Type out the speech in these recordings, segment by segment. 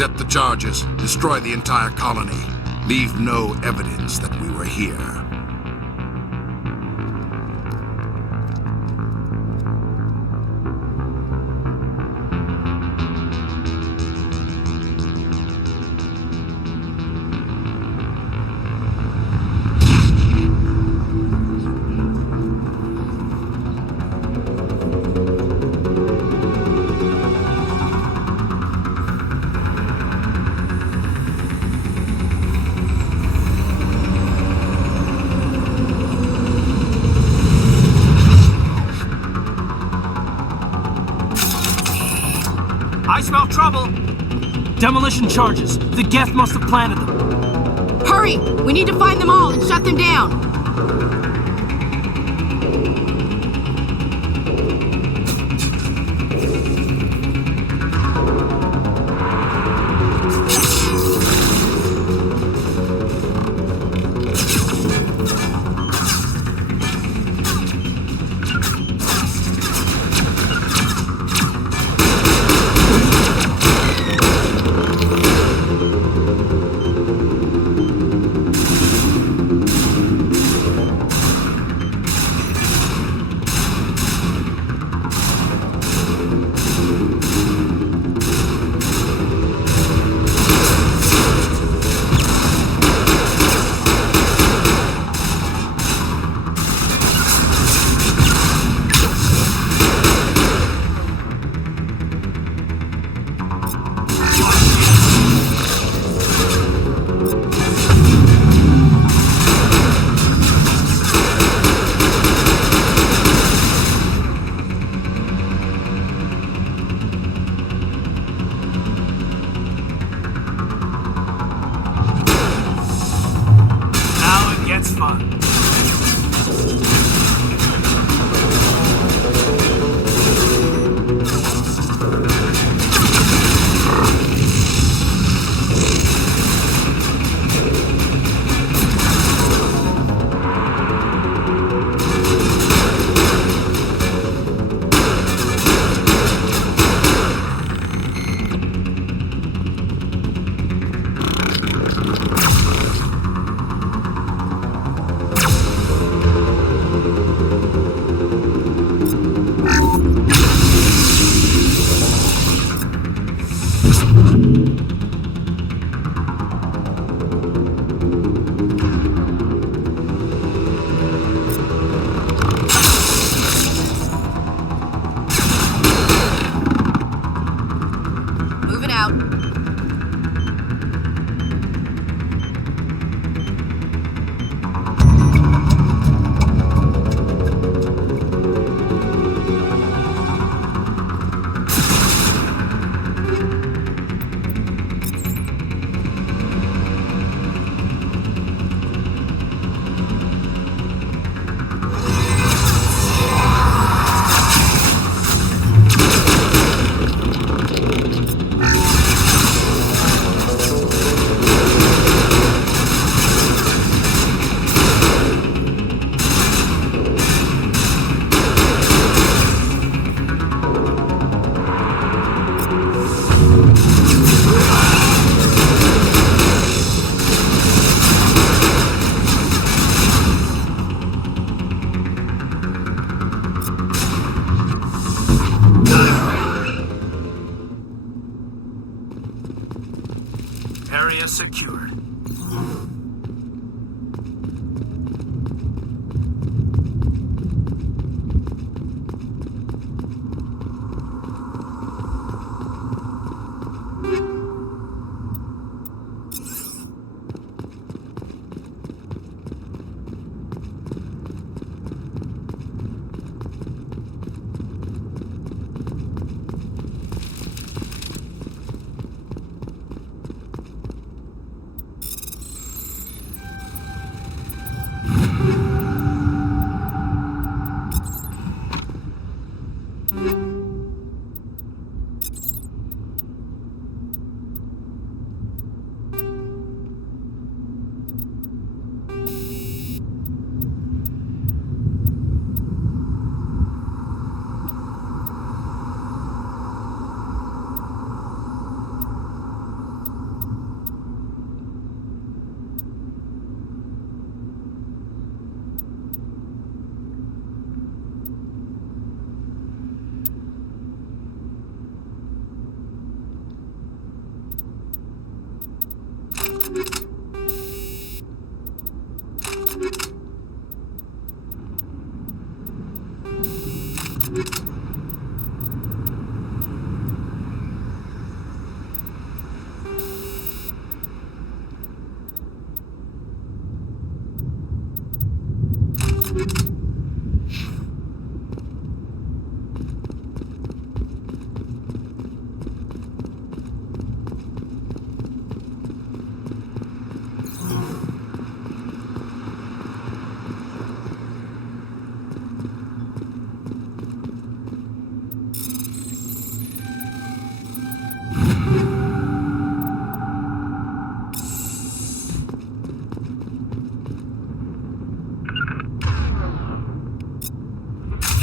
Set the charges. Destroy the entire colony. Leave no evidence that we were here. I smell trouble! Demolition charges. The Geth must have planted them. Hurry! We need to find them all and shut them down! Area secured.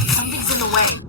Something's in the way.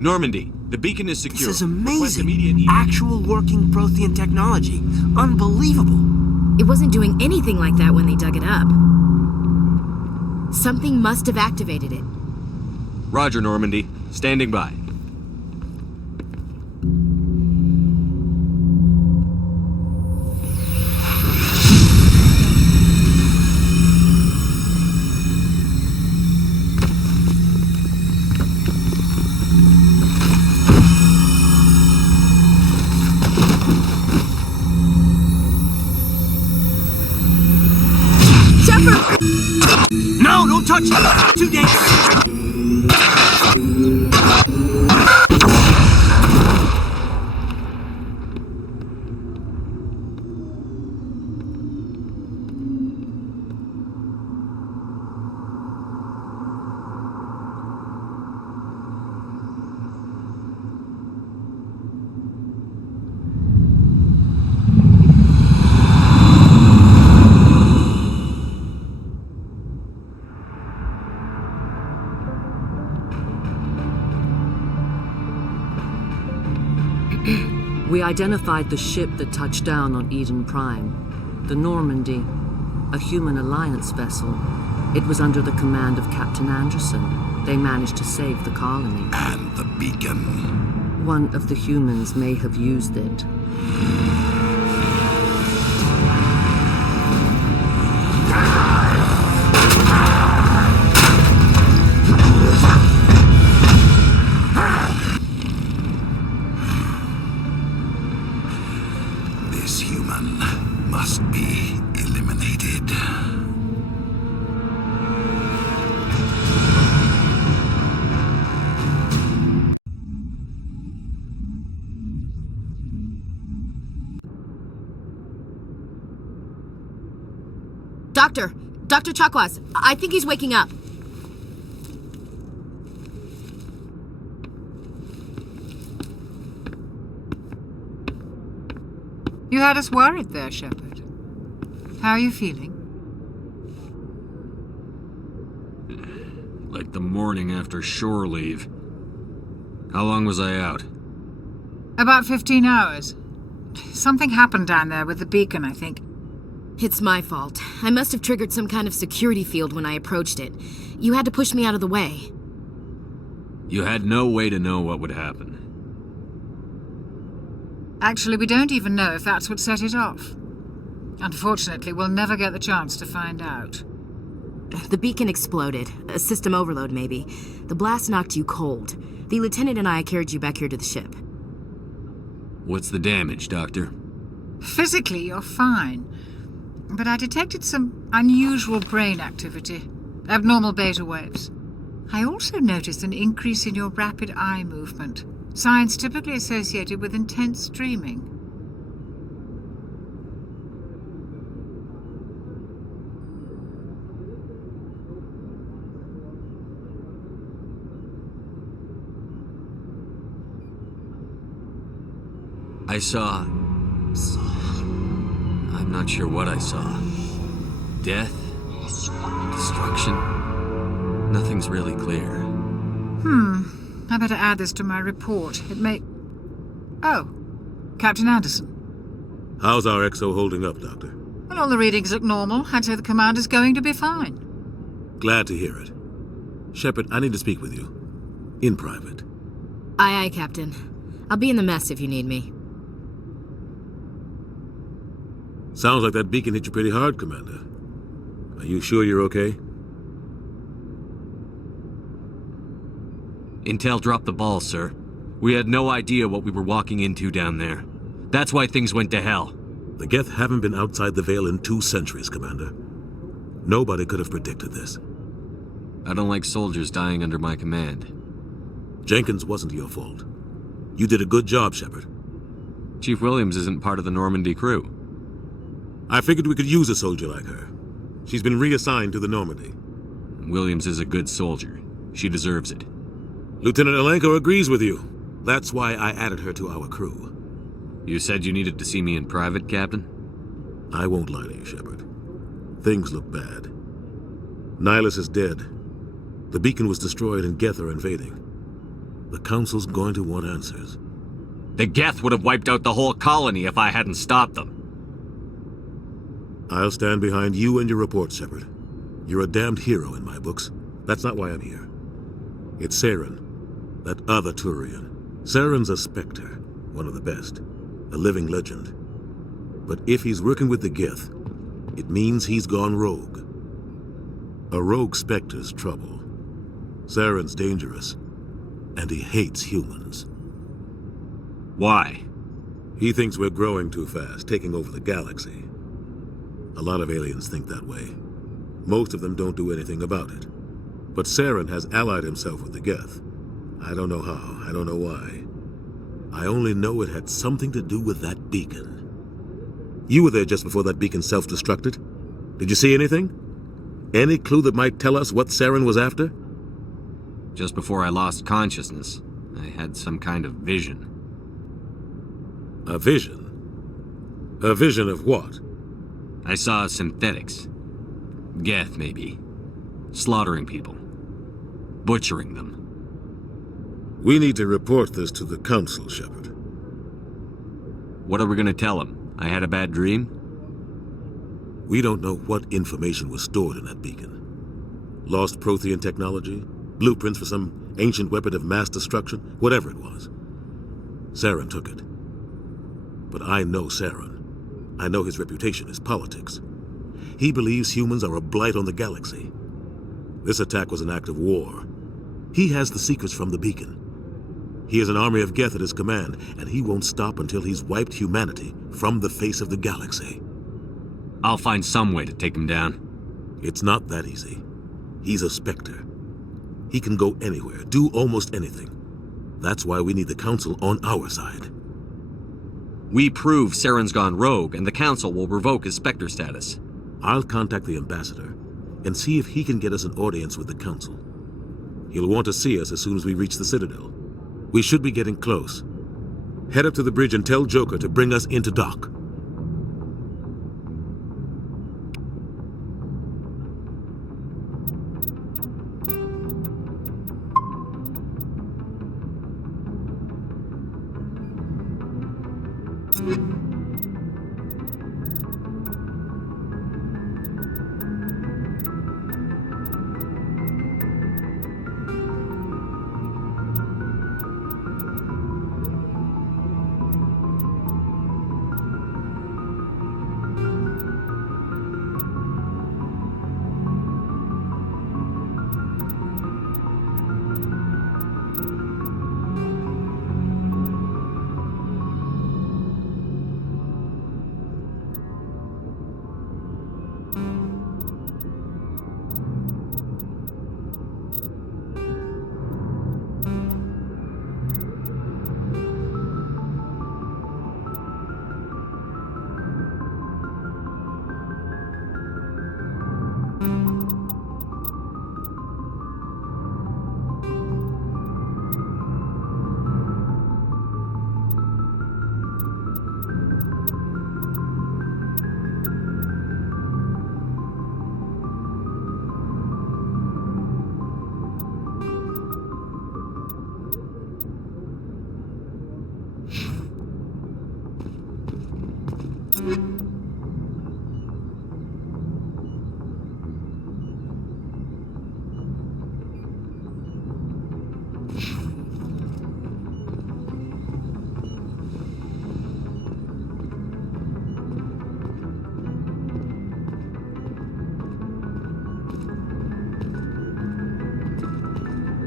Normandy, the beacon is secure. This is Request amazing. immediate Actual working Prothean technology. Unbelievable. It wasn't doing anything like that when they dug it up. Something must have activated it. Roger, Normandy. Standing by. Shepard! No, don't touch it! Too dangerous! We identified the ship that touched down on Eden Prime, the Normandy, a human alliance vessel. It was under the command of Captain Anderson. They managed to save the colony. And the beacon. One of the humans may have used it. This human must be eliminated. Dr. Chakwas, I think he's waking up. You had us worried there, Shepard. How are you feeling? Like the morning after shore leave. How long was I out? About 15 hours. Something happened down there with the beacon, I think. It's my fault. I must have triggered some kind of security field when I approached it. You had to push me out of the way. You had no way to know what would happen. Actually, we don't even know if that's what set it off. Unfortunately, we'll never get the chance to find out. The beacon exploded. A system overload, maybe. The blast knocked you cold. The lieutenant and I carried you back here to the ship. What's the damage, Doctor? Physically, you're fine. But I detected some unusual brain activity. Abnormal beta waves. I also noticed an increase in your rapid eye movement. Signs typically associated with intense dreaming. I saw... I'm not sure what I saw. Death? Destruction? Nothing's really clear. I better add this to my report. It may... Oh, Captain Anderson. How's our XO holding up, Doctor? Well, all the readings look normal. I'd say the commander's going to be fine. Glad to hear it. Shepard, I need to speak with you. In private. Aye, Captain. I'll be in the mess if you need me. Sounds like that beacon hit you pretty hard, Commander. Are you sure you're okay? Intel dropped the ball, sir. We had no idea what we were walking into down there. That's why things went to hell. The Geth haven't been outside the Veil in 2 centuries, Commander. Nobody could have predicted this. I don't like soldiers dying under my command. Jenkins wasn't your fault. You did a good job, Shepard. Chief Williams isn't part of the Normandy crew. I figured we could use a soldier like her. She's been reassigned to the Normandy. Williams is a good soldier. She deserves it. Lieutenant Alenko agrees with you. That's why I added her to our crew. You said you needed to see me in private, Captain? I won't lie to you, Shepard. Things look bad. Nihilus is dead. The beacon was destroyed and Geth are invading. The Council's going to want answers. The Geth would have wiped out the whole colony if I hadn't stopped them. I'll stand behind you and your report, Shepard. You're a damned hero in my books. That's not why I'm here. It's Saren, that other Turian. Saren's a Spectre, one of the best, a living legend. But if he's working with the Geth, it means he's gone rogue. A rogue Spectre's trouble. Saren's dangerous, and he hates humans. Why? He thinks we're growing too fast, taking over the galaxy. A lot of aliens think that way. Most of them don't do anything about it. But Saren has allied himself with the Geth. I don't know how, I don't know why. I only know it had something to do with that beacon. You were there just before that beacon self-destructed. Did you see anything? Any clue that might tell us what Saren was after? Just before I lost consciousness, I had some kind of vision. A vision? A vision of what? I saw synthetics. Geth, maybe. Slaughtering people. Butchering them. We need to report this to the Council, Shepard. What are we gonna tell them? I had a bad dream? We don't know what information was stored in that beacon. Lost Prothean technology? Blueprints for some ancient weapon of mass destruction? Whatever it was. Saren took it. But I know Saren. I know his reputation is politics. He believes humans are a blight on the galaxy. This attack was an act of war. He has the secrets from the beacon. He has an army of Geth at his command, and he won't stop until he's wiped humanity from the face of the galaxy. I'll find some way to take him down. It's not that easy. He's a Spectre. He can go anywhere, do almost anything. That's why we need the Council on our side. We prove Saren's gone rogue, and the Council will revoke his Spectre status. I'll contact the ambassador and see if he can get us an audience with the council. He'll want to see us as soon as we reach the Citadel. We should be getting close. Head up to the bridge and tell Joker to bring us into dock.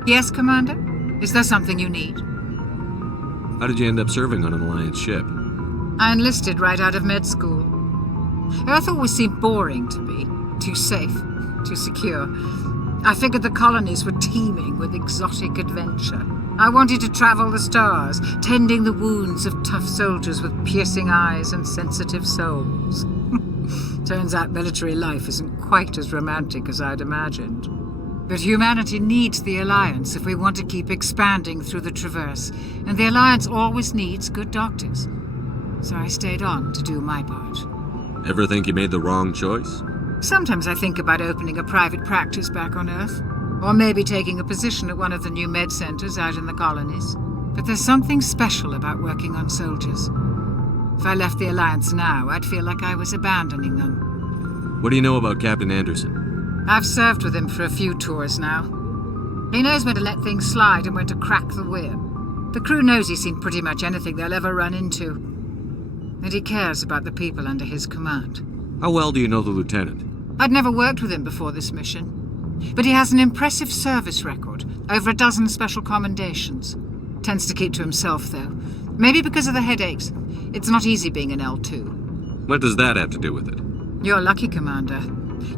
Yes, Commander? Is there something you need? How did you end up serving on an Alliance ship? I enlisted right out of med school. Earth always seemed boring to me. Too safe, too secure. I figured the colonies were teeming with exotic adventure. I wanted to travel the stars, tending the wounds of tough soldiers with piercing eyes and sensitive souls. Turns out military life isn't quite as romantic as I'd imagined. But humanity needs the Alliance if we want to keep expanding through the Traverse, and the Alliance always needs good doctors. So I stayed on to do my part. Ever think you made the wrong choice? Sometimes I think about opening a private practice back on Earth, or maybe taking a position at one of the new med centers out in the colonies. But there's something special about working on soldiers. If I left the Alliance now, I'd feel like I was abandoning them. What do you know about Captain Anderson? I've served with him for a few tours now. He knows when to let things slide and when to crack the whip. The crew knows he's seen pretty much anything they'll ever run into. And he cares about the people under his command. How well do you know the Lieutenant? I'd never worked with him before this mission. But he has an impressive service record, over a dozen special commendations. Tends to keep to himself, though. Maybe because of the headaches. It's not easy being an L2. What does that have to do with it? You're lucky, Commander.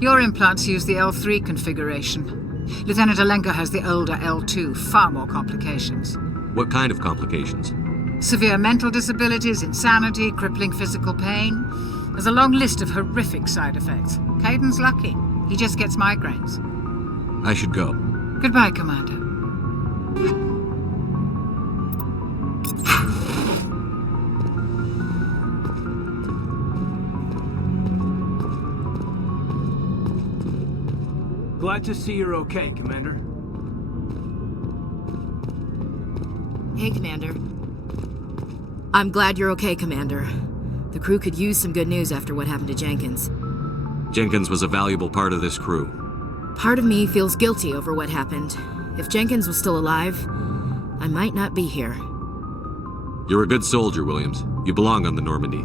Your implants use the L3 configuration. Lieutenant Alenka has the older L2, far more complications. What kind of complications? Severe mental disabilities, insanity, crippling physical pain. There's a long list of horrific side effects. Caden's lucky. He just gets migraines. I should go. Goodbye, Commander. Glad to see you're okay, Commander. Hey, Commander. I'm glad you're okay, Commander. The crew could use some good news after what happened to Jenkins. Jenkins was a valuable part of this crew. Part of me feels guilty over what happened. If Jenkins was still alive, I might not be here. You're a good soldier, Williams. You belong on the Normandy.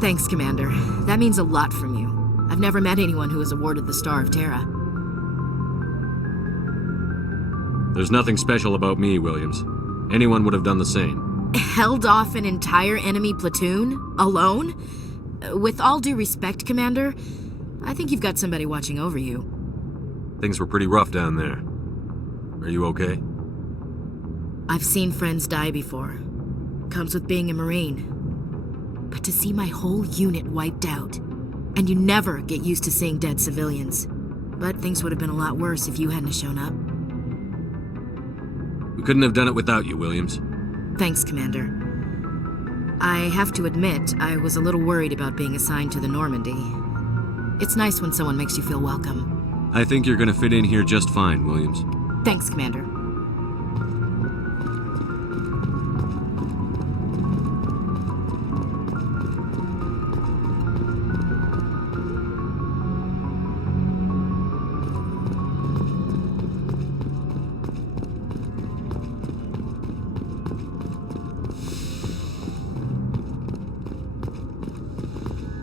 Thanks, Commander. That means a lot from you. I've never met anyone who was awarded the Star of Terra. There's nothing special about me, Williams. Anyone would have done the same. Held off an entire enemy platoon? Alone? With all due respect, Commander, I think you've got somebody watching over you. Things were pretty rough down there. Are you okay? I've seen friends die before. Comes with being a Marine. But to see my whole unit wiped out, And you never get used to seeing dead civilians. But things would have been a lot worse if you hadn't shown up. We couldn't have done it without you, Williams. Thanks, Commander. I have to admit, I was a little worried about being assigned to the Normandy. It's nice when someone makes you feel welcome. I think you're gonna fit in here just fine, Williams. Thanks, Commander.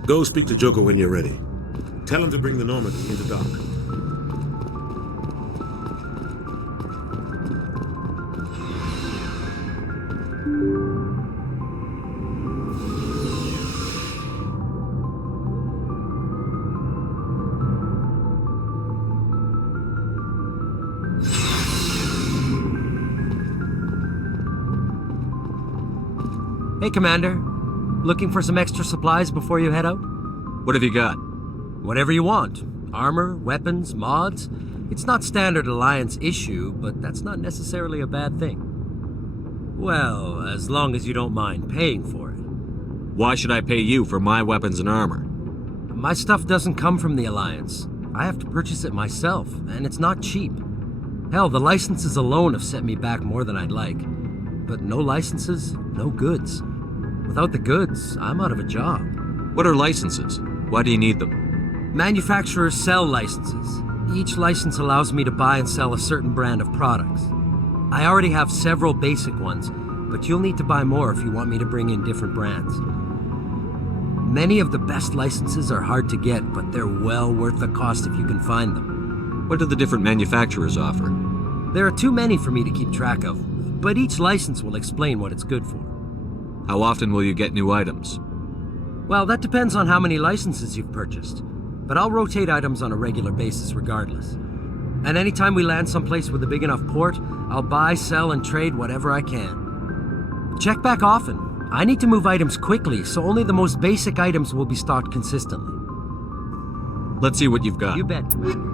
Go speak to Joker when you're ready. Tell him to bring the Normandy into dock. Hey, Commander. Looking for some extra supplies before you head out? What have you got? Whatever you want. Armor, weapons, mods. It's not standard Alliance issue, but that's not necessarily a bad thing. Well, as long as you don't mind paying for it. Why should I pay you for my weapons and armor? My stuff doesn't come from the Alliance. I have to purchase it myself, and it's not cheap. Hell, the licenses alone have set me back more than I'd like. But no licenses, no goods. Without the goods, I'm out of a job. What are licenses? Why do you need them? Manufacturers sell licenses. Each license allows me to buy and sell a certain brand of products. I already have several basic ones, but you'll need to buy more if you want me to bring in different brands. Many of the best licenses are hard to get, but they're well worth the cost if you can find them. What do the different manufacturers offer? There are too many for me to keep track of, but each license will explain what it's good for. How often will you get new items? Well, that depends on how many licenses you've purchased, but I'll rotate items on a regular basis regardless. And anytime we land someplace with a big enough port, I'll buy, sell, and trade whatever I can. Check back often. I need to move items quickly, so only the most basic items will be stocked consistently. Let's see what you've got. You bet, Commander.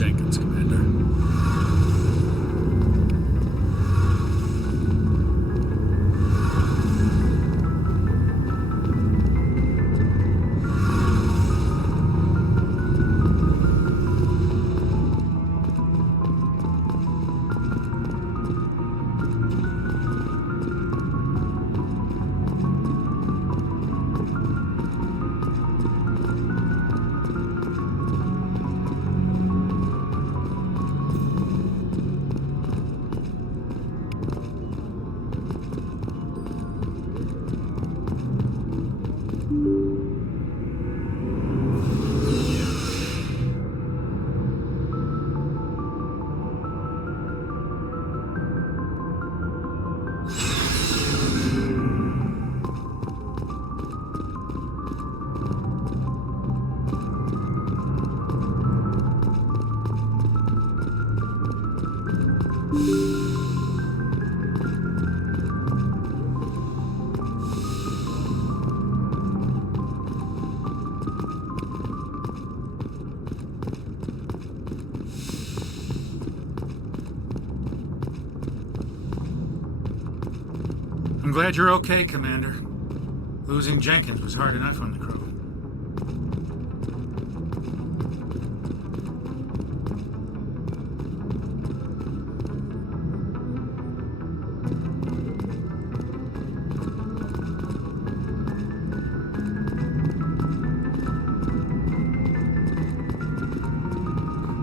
Jenkins, Commander. I'm glad you're okay, Commander. Losing Jenkins was hard enough on the crew.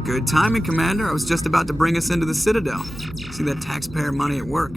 Good timing, Commander. I was just about to bring us into the Citadel. See that taxpayer money at work.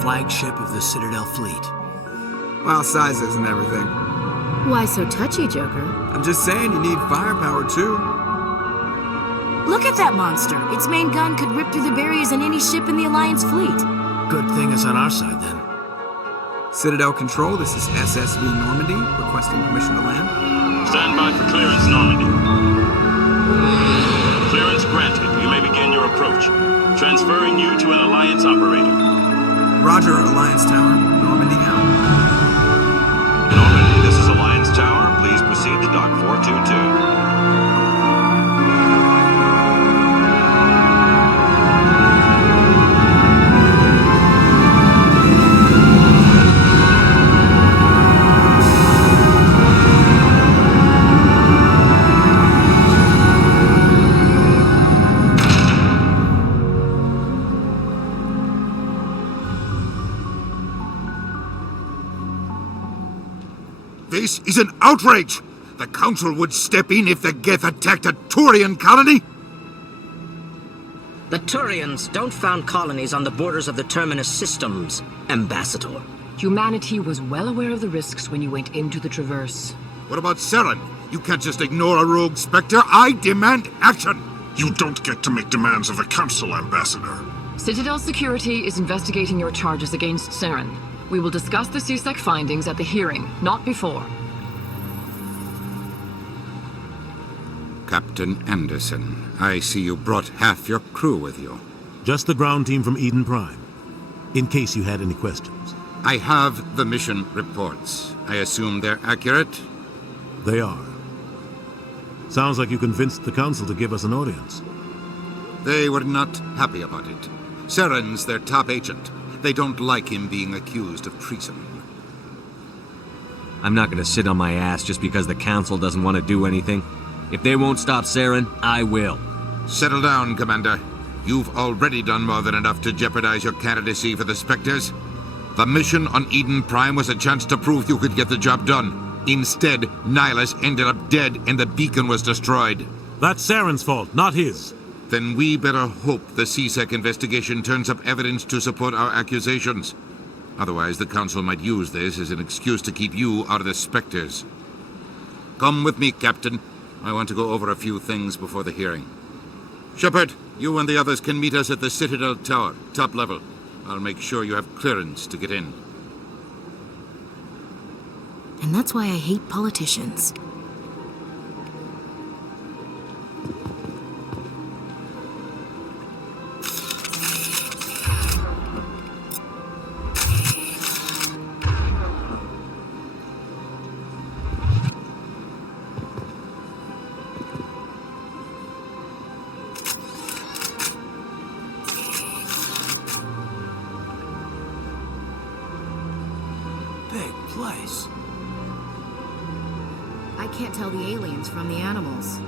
Flagship of the Citadel fleet. Well, size isn't everything. Why so touchy, Joker? I'm just saying you need firepower, too. Look at that monster. Its main gun could rip through the barriers in any ship in the Alliance fleet. Good thing it's on our side, then. Citadel Control, this is SSV Normandy, requesting permission to land. Stand by for clearance, Normandy. Clearance granted. You may begin your approach. Transferring you to an Alliance operator. Roger, Alliance Tower. Normandy out. Normandy, this is Alliance Tower. Please proceed to Dock 422. This is an outrage! The Council would step in if the Geth attacked a Turian colony! The Turians don't found colonies on the borders of the Terminus systems, Ambassador. Humanity was well aware of the risks when you went into the Traverse. What about Saren? You can't just ignore a rogue Spectre. I demand action! You don't get to make demands of the Council, Ambassador. Citadel Security is investigating your charges against Saren. We will discuss the CSEC findings at the hearing, not before. Captain Anderson, I see you brought half your crew with you. Just the ground team from Eden Prime, in case you had any questions. I have the mission reports. I assume they're accurate? They are. Sounds like you convinced the Council to give us an audience. They were not happy about it. Saren's their top agent. They don't like him being accused of treason. I'm not gonna sit on my ass just because the Council doesn't want to do anything. If they won't stop Saren, I will. Settle down, Commander. You've already done more than enough to jeopardize your candidacy for the Spectres. The mission on Eden Prime was a chance to prove you could get the job done. Instead, Nihilus ended up dead and the beacon was destroyed. That's Saren's fault, not his. Then we better hope the CSEC investigation turns up evidence to support our accusations. Otherwise, the Council might use this as an excuse to keep you out of the Spectres. Come with me, Captain. I want to go over a few things before the hearing. Shepard, you and the others can meet us at the Citadel Tower, top level. I'll make sure you have clearance to get in. And that's why I hate politicians. Place. I can't tell the aliens from the animals.